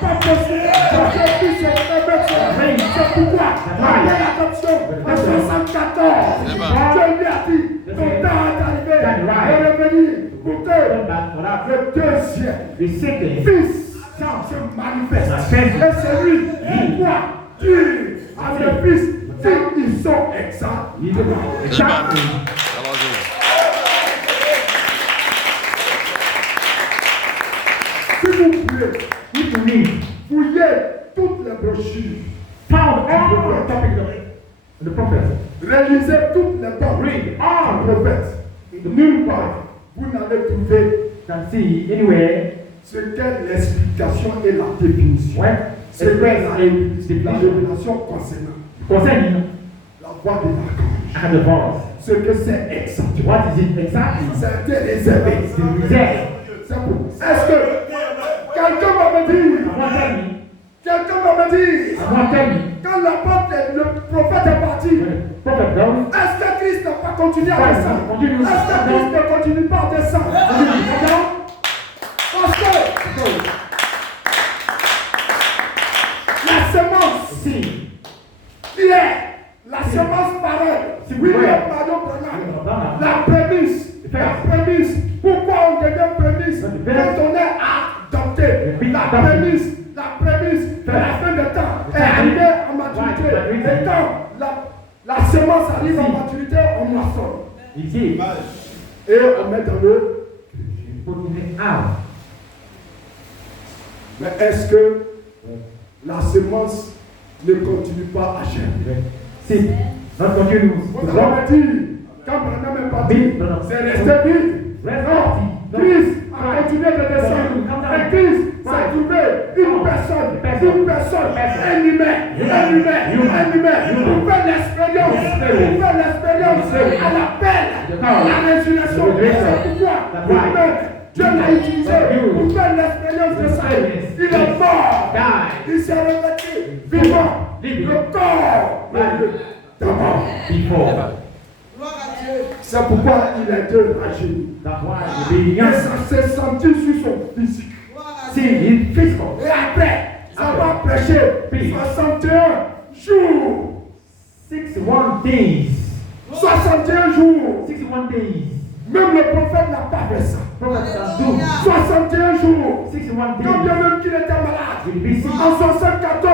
Parce que Dieu se révèle. C'est pourquoi, après l'adoption, en 74, Dieu lui a dit, ton temps est arrivé, de revenir pour que le deuxième The second, Fils se manifeste. Et c'est lui. Pourquoi Dieu a le Fils s'ils sont exacts? exactly. Allons-y. Si vous pouvez If you read, fouiller toutes les brochures, found all the topics of the prophet, réalisez toutes les paroles, read all du prophète, nulle part vous n'allez trouver can see anywhere ce qu'est l'explication et la définition. when Ce qu'est la express révélation concernant concerning la voix de l'archange. and the voice. Ce que c'est exactement. What is it exactly? C'était réservé. It's the reserve. C'est pour. Est-ce que quelqu'un va me dire, Someone tell me, quelqu'un va me dire, someone tell me, quand le prophète est parti, when the prophet goes, est-ce que Christ n'a pas continué à descendre? Est-ce que Christ ne continue pas à descendre? Non? Parce que la semence see, qui est la semence parole, William Marion Branham, la prémisse, pourquoi on devient prémisse quand on est adopté? La prémisse de la fin des temps est arrivée en maturité. Et quand la semence arrive en maturité, on moissonne. you see, Et on met dans le. putting it out. Mais est-ce que la semence ne continue pas à germer? See, not continue Vous to grow. avez dit, quand Branham est parti, c'est resté vide. Non, Christ a continué de descendre. Et Christ s'est trouvé une personne, un humain, pour faire l'expérience à l'appel, la résurrection. C'est pourquoi lui-même, Dieu l'a utilisé pour faire l'expérience de ça. Il est mort, il s'est revêtu vivant, le corps d'abord. Before. C'est pourquoi il a été âgé. That's why the Et young ça s'est senti sur son physique. see his physical. Et après, Ça va prêcher 61 jours. 61 days. 61 jours. 61 days. Même le prophète n'a pas fait ça. Prophet can do. 61 jours. 61 Quand days. bien même qu'il était malade. Will be sick. En 74.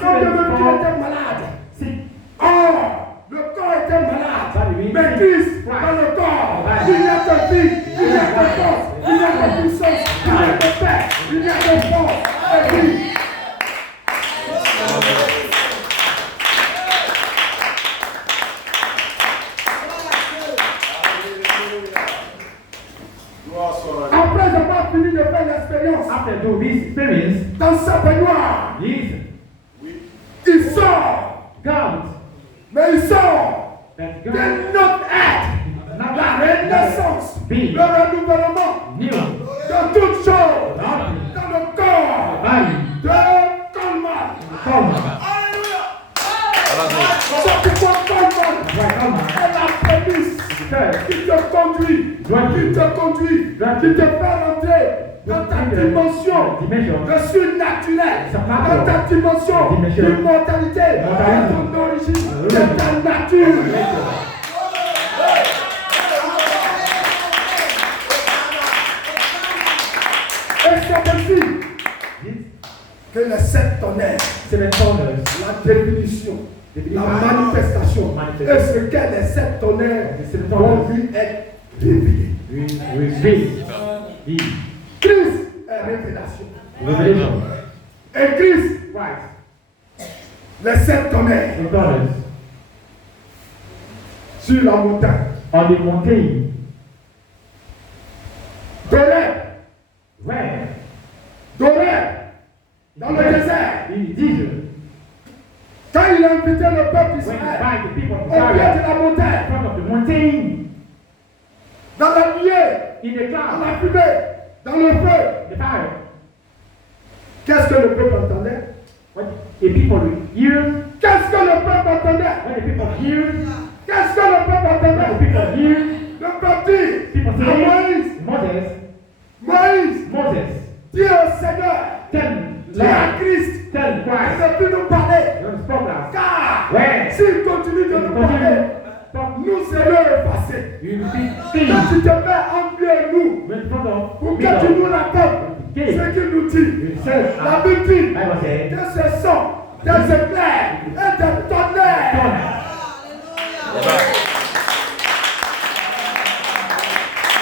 Quand bien même qu'il était malade. Sick. Or, le corps était malade. Mais Christ, dans le corps, Right. il y a de vie, il y a de force, il y a de puissance, il y a de paix, il y a de force. Et puis, après avoir fini de faire l'expérience, After do this experience, dans sa baignoire, this il sort, God mais il sort that de God notre être, la renaissance, Be. le renouvellement knew de toutes choses not dans le corps body de Colman. come. C'est pourquoi Colman Right, come est la prémisse Third, qui te conduit, qui te fait rentrer dans ta dimension de surnaturel, dans ta dimension d'immortalité, de ton origine, de ta nature. Et c'est ainsi que les 7 tonnerres, 7 corners, la définition, la manifestation, et ce que les 7 tonnerres vont lui être révélés. reveal the Christ est révélation. revelation. Et Christ, Christ, les 7 tonnerres the corners sur la montagne, on the mountain, where Doré, dans le désert, in the desert, quand il a invité le peuple when d'Israël by the people of au pied de Israel la in montagne, front of the mountain, dans la nuée, in the dans cloud, la fumée, dans le feu, the fire, qu'est-ce que le peuple entendait? what the people hear, Qu'est-ce que le peuple entendait? when the people hear, Qu'est-ce que le peuple when the entendait? people hear, Le peuple dit people à say, Moïse, Moses, Moïse, dis au Seigneur, tell dis à Lord, Christ, tell il Christ, ne peut plus nous parler. you don't speak now. Car Ouais. s'il continue de nous parler, nous serons effacés. You will be Quand seen tu te mets en pied nous, in front of pour que tu nous racontes ce qu'il nous dit. La Bible dit Bible says, que ce sont des éclairs et des tonnerres.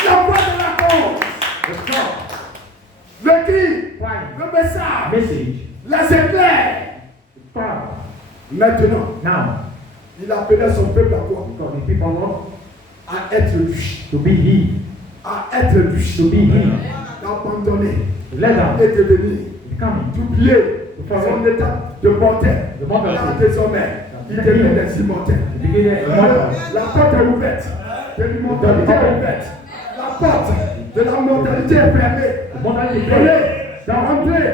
La voix de la cause, the song, le cri, crying, le message, message, les éclairs. the fire. Maintenant, Now, il appelait son peuple à quoi? because the people want À être lui. to be he, À être lui. to be he, D'abandonner let them et devenir. become D'oublier son état de mortel. the mortal Car state. désormais, il devient des immortels. The beginning, the mortal. La porte est ouverte. De l'immortalité est ouverte. La porte de la mortalité est fermée. The mortal is Venez, dead. rentrez,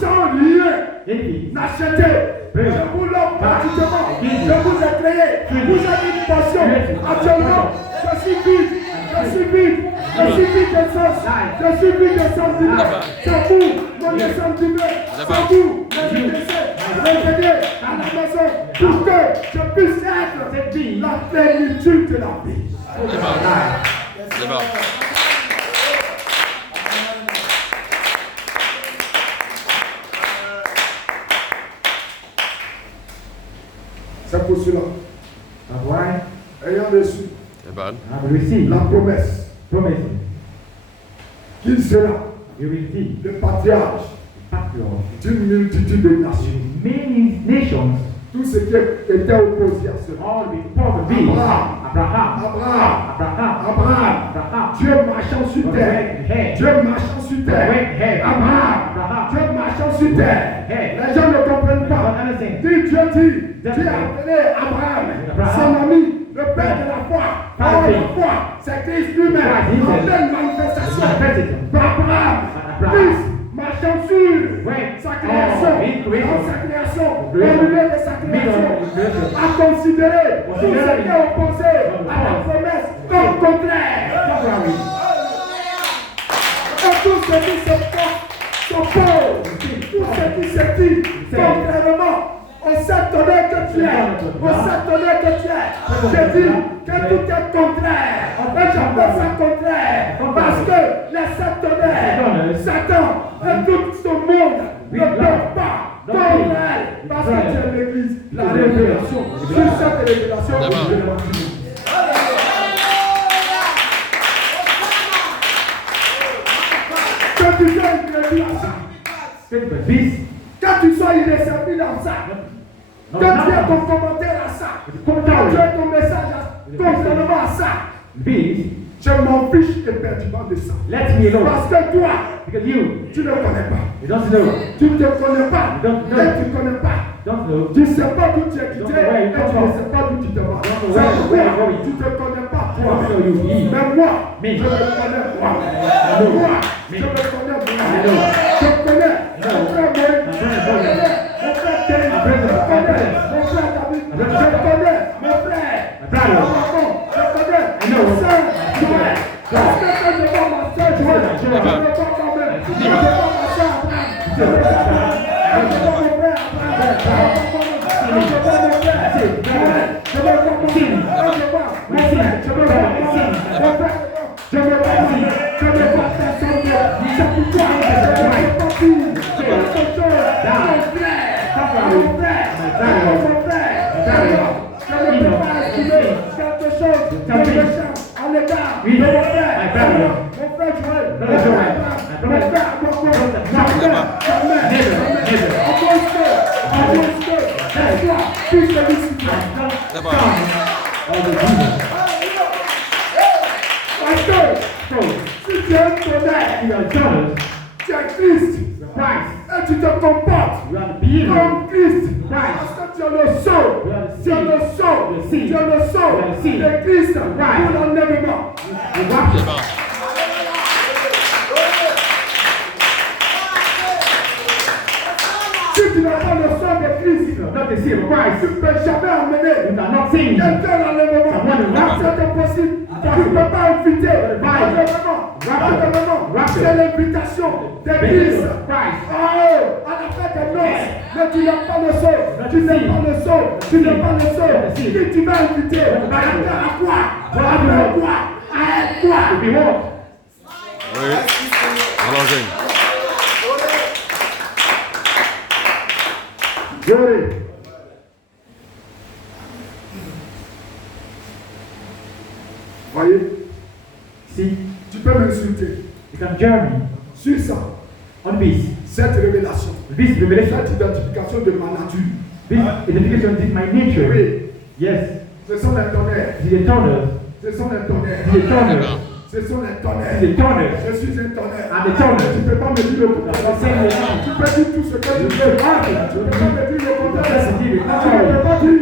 sans lien, Envy. n'achetez. Je vous l'offre gratuitement. Je vous ai créé. Vous avez une passion. Actuellement, je suis vide. Je suis vide. Je suis vide de sens. Je suis vide de sentiments. C'est vous, mon sentiment. C'est vous, mon décès. Revenez à la maison pour que je puisse être la plénitude de la vie. C'est bon. C'est pour cela, That's why ayant reçu Amen. I will receive la promesse promise. qu'il sera You will see le patriarche patriarch d'une multitude de nations. many nations, Tout ce qui était opposé à cela. all the poverty. Abraham, Abraham, Abraham, Dieu marchant sur terre. Dieu marchant sur terre. Abraham. Dieu marchant sur terre. Les gens ne comprennent pas. Dieu dit a appelé Abraham, son ami, le père de la foi. Or, la foi, c'est Christ lui-même. En pleine manifestation. Abraham, Christ, marchant sur sa création. Dans sa création, au milieu de sa création, a considéré tout ce qui est opposé à la promesse comme contraire. Et tout ce qui s'oppose, tout ce qui se contrairement au Saint-Tonnerre que tu es, je dis que tout est contraire. Et j'appelle ça contraire parce que les Saint-Tonnerre, Satan et tout ce monde ne peuvent pas contre elle parce que tu es l'église, la révélation. Sur cette révélation, quand tu sois incrédule à ça, quand tu sois irréceptif dans ça, quand tu as ton commentaire à ça, quand tu as ton message concernant à ça, je m'en fiche éperdument de ça. Let me alone. Parce que toi, Because you tu ne connais pas. don't know. Tu ne te connais pas. Don't know. Et tu ne connais pas. Don't know. Tu ne sais pas d'où tu es quitté Don't know where et you tu come ne from. sais pas d'où tu te vas. Don't know C'est where pourquoi you're going. tu ne te connais pas toi. Don't know you. Mais moi, Me. je me connais moi. know. Moi, Me. je me connais moi. I know. Je connais No. mon frère Moïse. My brother Je connais mon frère Thierry. My brother. Je connais mon frère David. My brother. Je connais mon frère. My brother. Je connais I know. ma soeur Joël. Parce que quand je vois ma soeur Joël, je ne veux pas quand même. Je ne veux pas ma soeur Abraham. Je ne veux pas mon frère Abraham. Je ne veux pas mon frère. Je veux pas mon frère. Je veux pas personne. C'est pourquoi je ne veux pas dire quelque chose à mon frère. Mon frère. Je ne peux pas estimer quelque chose de méchant à l'égard de mon frère. Mon frère Joël. Mon frère si tu es un tonnerre, tu es Christ, et tu te comportes comme Christ, parce que tu es le sceau, tu es le sceau de Christ pour l'enlèvement. Si tu n'as pas le sang de Christ, tu ne peux jamais emmener quelqu'un à l'enlèvement. C'est impossible. Tu ne peux pas inviter l'enlèvement. C'est l'invitation de Christ. Oh, à la fête des noces, mais tu n'as pas le sang. Tu n'as pas le sang. Si tu vas inviter, à quoi? À quoi? Oui. Allons-y. Glory. Voyez, See, tu peux m'insulter you can journey sur ça, on this. cette révélation, This revelation, cette identification de ma nature. this identification is my nature. Oui, Yes. ce sont les tonnerres, The toners. ce sont les tonnerres, The toners. ce sont les tonnerres. The toners. Je suis un tonnerre. I'm a tonner. Tu ne peux pas me dire le contraire. Tu peux dire tout ce que tu veux. Tu ne peux pas me dire le contraire. Tu ne peux pas dire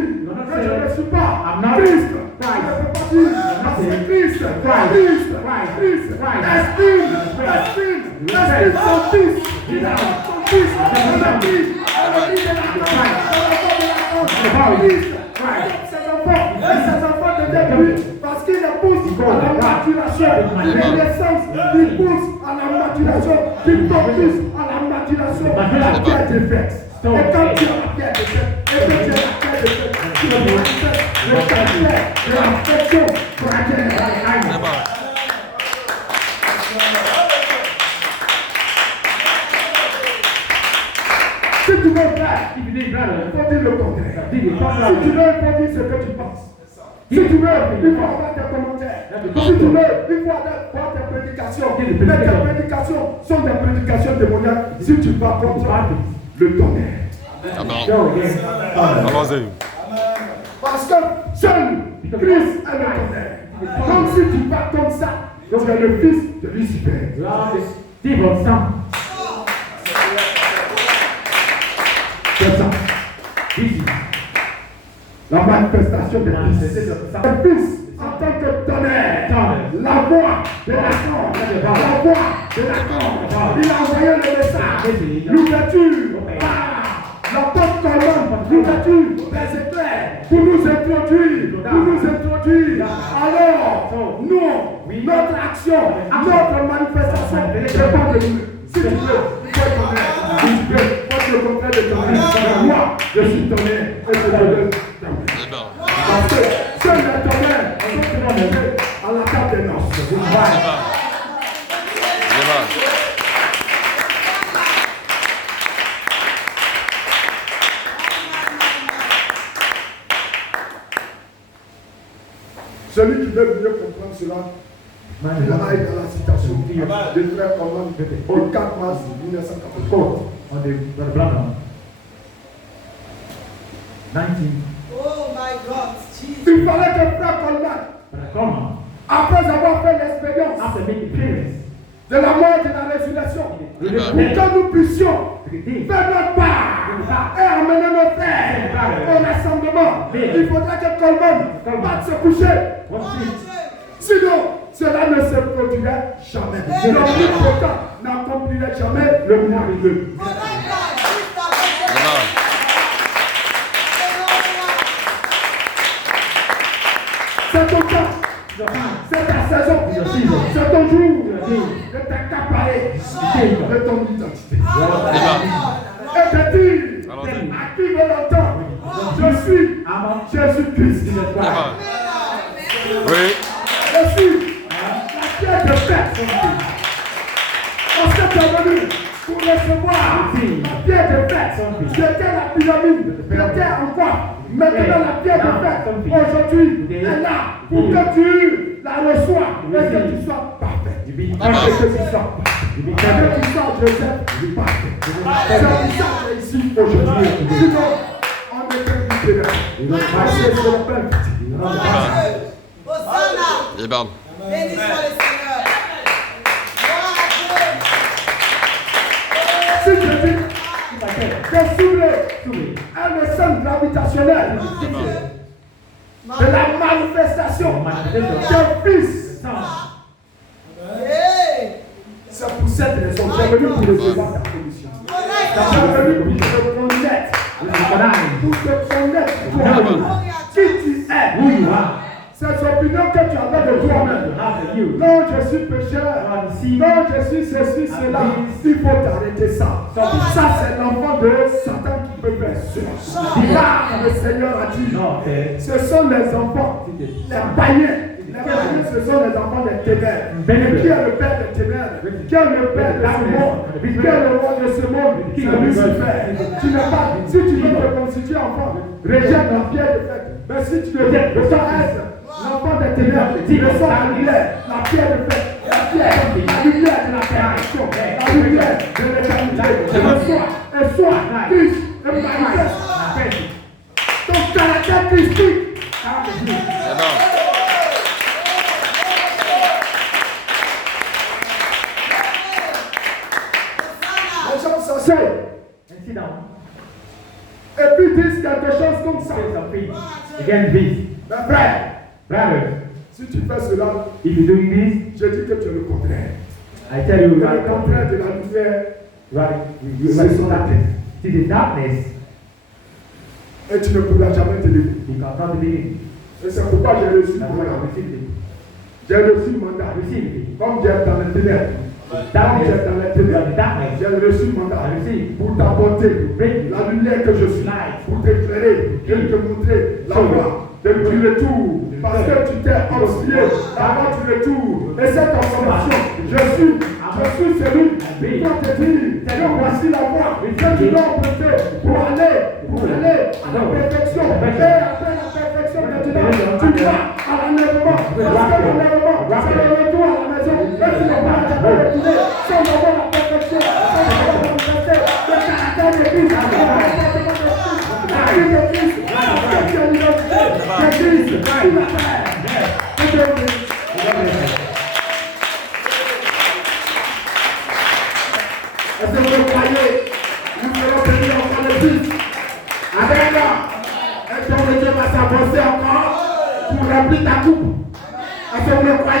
que je ne suis pas Christ. Tu ne peux pas dire c'est Christ. Estime son fils. Il a son fils. Il a dit. Ses enfants deviennent lui parce qu'il pousse à la maturation. Les naissances, il pousse à la maturation. Il pousse à la maturation. La pierre défaite. Et quand tu as la pierre défaite, et que tu as la pierre défaite, tu manifestes le caractère de l'affection pour laquelle elle a Si tu veux faire, il faut dire le contraire. Si tu veux, il faut dire ce que tu penses. Si tu veux, il faut avoir tes commentaires. Si tu veux, il faut avoir tes prédications. Mais tes prédications sont des prédications démoniaques. Si tu vas contre le tonnerre. Allons-y. Parce que seul Christ est le tonnerre. Comme si tu vas comme ça, tu es le fils de Lucifer. C'est ça. La manifestation des fils. Le fils en tant que tonnerre. La voix de l'accord. La voix de l'accord. Il a envoyé le message. L'ouverture. L'apôtre Colombe. L'ouverture des éclairs. Pour nous introduire. Alors, nous, notre action, notre manifestation, c'est pas de nous. Si tu veux, il faut être honnête. Si tu veux, le contraire de ton aîné. Moi, je suis ton aîné. Et je te donne ta main. Parce que seul est ton aîné. On peut te donner à la table des noces. Celui qui veut mieux comprendre cela, il aille dans la citation de frère Coleman au 4 mars 1994. On the blood. 19. Oh my God, Jesus. Il fallait que frère Coleman, après avoir fait l'expérience After making experience, de la mort et de la résurrection, pour que nous puissions faire notre part et emmener nos frères au rassemblement, il faudra que Coleman parte se coucher. Sinon, cela ne se produirait jamais. L'omnipotent n'accomplirait jamais le miracle. C'est ton temps, c'est ta saison, c'est ton jour de t'accaparer de ton identité. Et de dire à qui veut l'entendre, je suis Jésus-Christ. Oui. Je suis la pierre de fête. Parce que tu es venu pour recevoir la pierre de fête. J'étais la pyramide, j'étais en quoi? Maintenant la pierre de fête, aujourd'hui, est là pour que tu la reçois et que tu sois parfait. Et que tu sois parfait. Et que tu sois Joseph parfait. C'est ça qui est ici aujourd'hui. Sinon, on est invité là. Parce que c'est la peine. Hosanna. Béni soit le Seigneur. Si je dis que sous un centre gravitationnel de la manifestation d'un fils, c'est pour cette raison que j'ai venu pour recevoir ta commission. J'ai venu pour te connaître, qui tu es. Ces opinions que tu avais de toi-même. Non, je suis pécheur. Non, je suis ceci, cela. Il faut t'arrêter ça. Ça, c'est l'enfant de Satan qui peut faire cela. Là, le Seigneur a dit, ce sont les enfants, les païens. Les païens, ce sont les enfants des ténèbres. Qui est le père des ténèbres? Qui est le père de ce monde? Qui est le roi de ce monde? C'est Lucifer. Tu n'es pas, si tu veux te constituer enfant, rejette la pierre de fête. Mais si tu veux être l'enfant des ténèbres, il ressort la lumière, la pierre de fête, la lumière de la perfection, la lumière de l'éternité. Et sois Christ et manifeste ton caractère christique. Les gens s'asseyent et puis disent quelque chose comme ça. Mais frère, si tu fais cela, if you doing this, je dis que tu es le contraire. I tell you, Le contraire de la lumière, c'est son darkness. It is darkness. et tu ne pourras jamais te lever. You cannot believe. Et c'est pourquoi j'ai reçu mon mandat. J'ai reçu mon mandat. Comme j'ai dans les ténèbres. Comme j'ai dans les ténèbres. J'ai reçu mon mandat pour t'apporter la lumière que je suis. Pour t'éclairer et te montrer la voie du retour. Parce que tu t'es obstiné avant du retour. Et cette information, je suis celui pour te dire que voici la voie que tu dois emprunter pour aller à la perfection. Et après la perfection, maintenant, tu vas à l'enlèvement. Parce que l'enlèvement, c'est le retour à la maison. Et tu ne vas jamais retourner sans avoir la perfection, sans avoir la manifestation, le caractère de Christ, le comportement de Christ, la spécialité de Christ, tout le faire. Est-ce que vous le croyez? Nous serons bénis encore le plus. Amen. Est-ce que Dieu va s'avancer encore pour remplir ta coupe? Est-ce que vous le croyez?